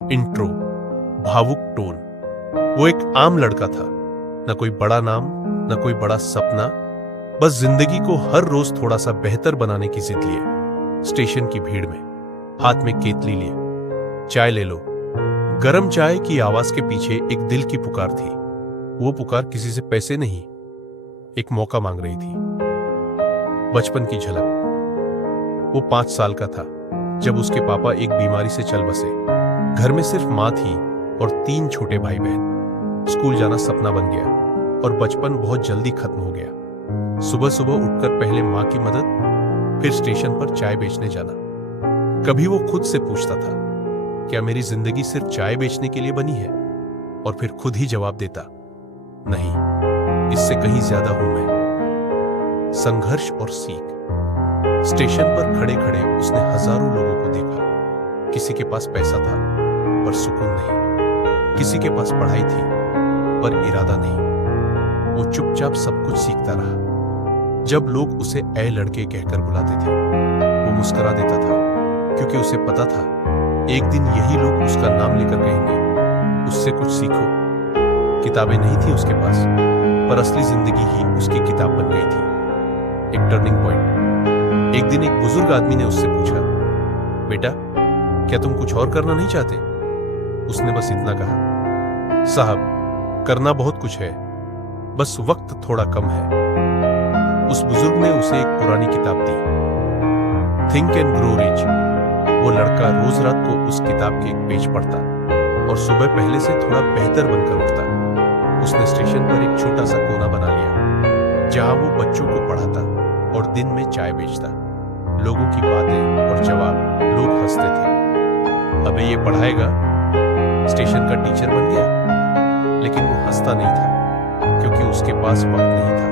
Intro, भावुक tone. वो एक आम लड़का था, न कोई बड़ा नाम, न कोई बड़ा सपना, बस जिंदगी को हर रोज थोड़ा सा बेहतर बनाने की जिद लिए। स्टेशन की भीड़ में हाथ में केतली लिए, चाय ले लो। गरम चाय की आवाज के पीछे एक दिल की पुकार थी। वो पुकार किसी से पैसे नहीं, एक मौका मांग रही थी। बचपन की झलक। वो 5 साल का था जब उसके पापा एक बीमारी से चल बसे। घर में सिर्फ मां थी और 3 छोटे भाई बहन। स्कूल जाना सपना बन गया और बचपन बहुत जल्दी खत्म हो गया। सुबह सुबह उठकर पहले मां की मदद, फिर स्टेशन पर चाय बेचने जाना। कभी वो खुद से पूछता था, क्या मेरी जिंदगी सिर्फ चाय बेचने के लिए बनी है? और फिर खुद ही जवाब देता, नहीं, इससे कहीं ज्यादा हूं मैं। संघर्ष और सीख। स्टेशन पर खड़े खड़े उसने हजारों लोगों को देखा। किसी के पास पैसा था पर सुकून नहीं, किसी के पास पढ़ाई थी पर इरादा नहीं। वो चुपचाप सब कुछ सीखता रहा। जब लोग उसे ऐ लड़के कहकर बुलाते थे, वो मुस्कुरा देता था, क्योंकि उसे पता था एक दिन यही लोग उसका नाम लेकर कहेंगे, उससे कुछ सीखो। किताबें नहीं थी उसके पास, पर असली जिंदगी ही उसकी किताब बन गई थी। एक टर्निंग पॉइंट। एक दिन एक बुजुर्ग आदमी ने उससे पूछा, बेटा, क्या तुम कुछ और करना नहीं चाहते? उसने बस इतना कहा, साहब, करना बहुत कुछ है, बस वक्त थोड़ा कम है। उस बुजुर्ग ने उसे एक पुरानी किताब दी, थिंक एंड ग्रो रिच। वो लड़का रोज रात को उस किताब के एक पेज पढ़ता और सुबह पहले से थोड़ा बेहतर बनकर उठता। उसने स्टेशन पर एक छोटा सा कोना बना लिया, जहां वो बच्चों को पढ़ाता और दिन में चाय बेचता। लोगों की बातें और जवाब, लोग हंसते थे, अबे ये पढ़ाएगा, स्टेशन का टीचर बन गया। लेकिन वो हंसता नहीं था, क्योंकि उसके पास वक्त नहीं था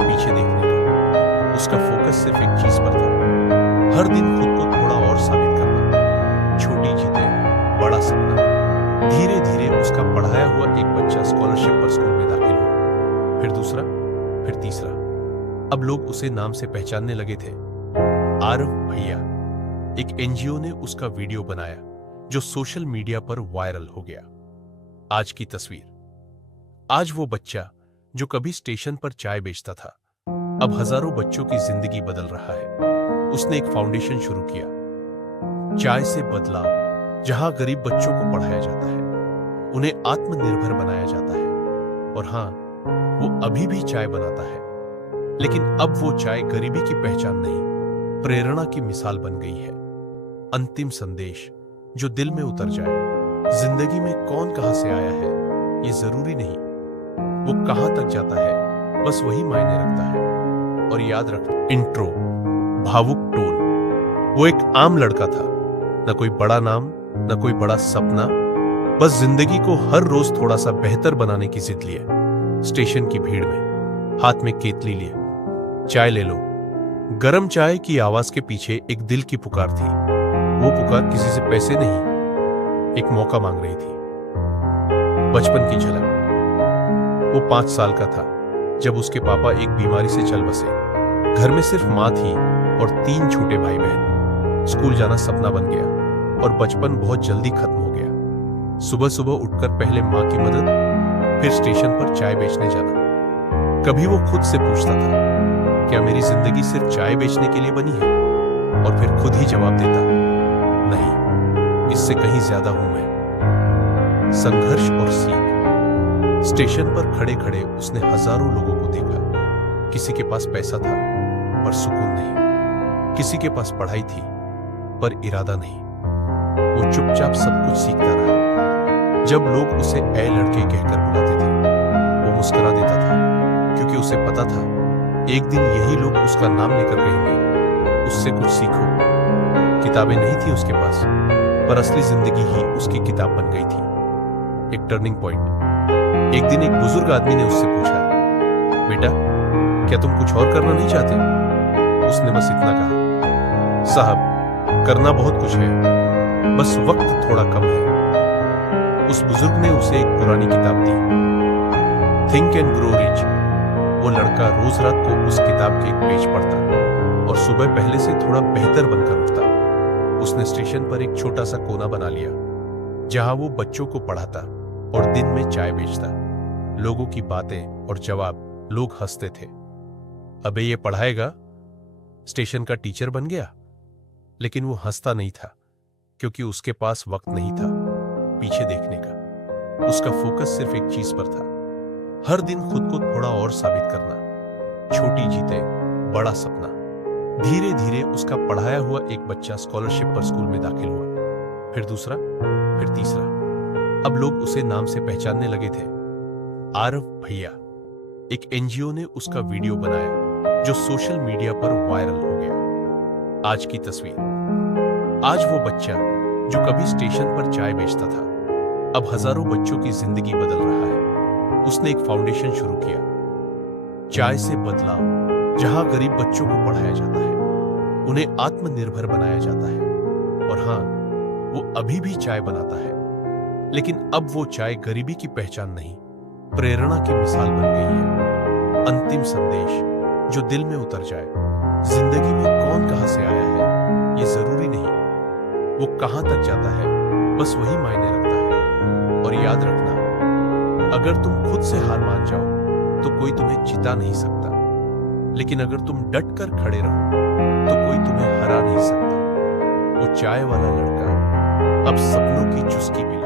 पीछे देखने का। उसका फोकस सिर्फ एक चीज पर था, हर दिन खुद को थोड़ा और साबित करना। छोटी जीतें, बड़ा सपना। धीरे धीरे उसका पढ़ाया हुआ एक बच्चा स्कॉलरशिप पर स्कूल में दाखिल हुआ, फिर दूसरा, फिर तीसरा। अब लोग उसे नाम से पहचानने लगे थे, आरव भैया। एक एनजीओ ने उसका वीडियो बनाया जो सोशल मीडिया पर वायरल हो गया। आज की तस्वीर। आज वो बच्चा जो कभी स्टेशन पर चाय बेचता था, अब हजारों बच्चों की जिंदगी बदल रहा है। उसने एक फाउंडेशन शुरू किया, चाय से बदलाव, जहां गरीब बच्चों को पढ़ाया जाता है, उन्हें आत्मनिर्भर बनाया जाता है। और हां, वो अभी भी चाय बनाता है, लेकिन अब वो चाय गरीबी की पहचान नहीं, प्रेरणा की मिसाल बन गई है। अंतिम संदेश जो दिल में उतर जाए, जिंदगी में कौन कहां से आया है ये जरूरी नहीं, वो कहां तक जाता है बस वही मायने रखता है। और याद रख, इंट्रो, भावुक टोन। वो एक आम लड़का था, न कोई बड़ा नाम, न कोई बड़ा सपना, बस जिंदगी को हर रोज थोड़ा सा बेहतर बनाने की जिद लिए। स्टेशन की भीड़ में हाथ में केतली लिए, चाय ले लो। गरम चाय की आवाज के पीछे एक दिल की पुकार थी। वो पुकार किसी से पैसे नहीं, एक मौका मांग रही थी। बचपन की झलक। वो 5 साल का था जब उसके पापा एक बीमारी से चल बसे। घर में सिर्फ मां थी और 3 छोटे भाई बहन। स्कूल जाना सपना बन गया और बचपन बहुत जल्दी खत्म हो गया। सुबह सुबह उठकर पहले मां की मदद, फिर स्टेशन पर चाय बेचने जाना। कभी वो खुद से पूछता था, क्या मेरी जिंदगी सिर्फ चाय बेचने के लिए बनी है? और फिर खुद ही जवाब देता, नहीं, इससे कहीं ज्यादा हूं मैं। संघर्ष और सीख। स्टेशन पर खड़े खड़े उसने हजारों लोगों को देखा। किसी के पास पैसा था पर सुकून नहीं, किसी के पास पढ़ाई थी पर इरादा नहीं। वो चुपचाप सब कुछ सीखता रहा। जब लोग उसे ऐ लड़के कहकर बुलाते थे, वो मुस्कुरा देता था, क्योंकि उसे पता था एक दिन यही लोग उसका नाम लेकर कहेंगे, उससे कुछ सीखो। किताबें नहीं थी उसके पास, पर असली जिंदगी ही उसकी किताब बन गई थी। एक टर्निंग पॉइंट। एक दिन एक बुजुर्ग आदमी ने उससे पूछा, बेटा, क्या तुम कुछ और करना नहीं चाहते? उसने बस इतना कहा, साहब, करना बहुत कुछ है, बस वक्त थोड़ा कम है। उस बुजुर्ग ने उसे एक पुरानी किताब दी, थिंक एंड ग्रो रिच। वो लड़का रोज रात को उस किताब के एक पेज पढ़ता और सुबह पहले से थोड़ा बेहतर बनकर उठता। उसने स्टेशन पर एक छोटा सा कोना बना लिया, जहां वो बच्चों को पढ़ाता और दिन में चाय बेचता। लोगों की बातें और जवाब, लोग हंसते थे। अबे ये पढ़ाएगा, स्टेशन का टीचर बन गया। लेकिन वो हंसता नहीं था, क्योंकि उसके पास वक्त नहीं था पीछे देखने का। उसका फोकस सिर्फ एक चीज पर था, हर दिन खुद को थोड़ा और साबित करना। छोटी जीते, बड़ा सपना। धीरे धीरे उसका पढ़ाया हुआ एक बच्चा स्कॉलरशिप पर स्कूल में दाखिल हुआ, फिर दूसरा, फिर तीसरा। अब लोग उसे नाम से पहचानने लगे थे, आरव भैया। एक एनजीओ ने उसका वीडियो बनाया जो सोशल मीडिया पर वायरल हो गया। आज की तस्वीर। आज वो बच्चा जो कभी स्टेशन पर चाय बेचता था, अब हजारों बच्चों की जिंदगी बदल रहा है। उसने एक फाउंडेशन शुरू किया, चाय से बदलाव, जहां गरीब बच्चों को पढ़ाया जाता है, उन्हें आत्मनिर्भर बनाया जाता है। और हां, वो अभी भी चाय बनाता है, लेकिन अब वो चाय गरीबी की पहचान नहीं, प्रेरणा की मिसाल बन गई है। अंतिम संदेश जो दिल में उतर जाए, जिंदगी में कौन कहां से आया है ये जरूरी नहीं, वो कहां तक जाता है बस वही मायने रखता है। और याद रखना, अगर तुम खुद से हार मान जाओ तो कोई तुम्हें जिता नहीं सकता, लेकिन अगर तुम डट कर खड़े रहो तो कोई तुम्हें हरा नहीं सकता। वो चाय वाला लड़का अब सपनों की चुस्की पिला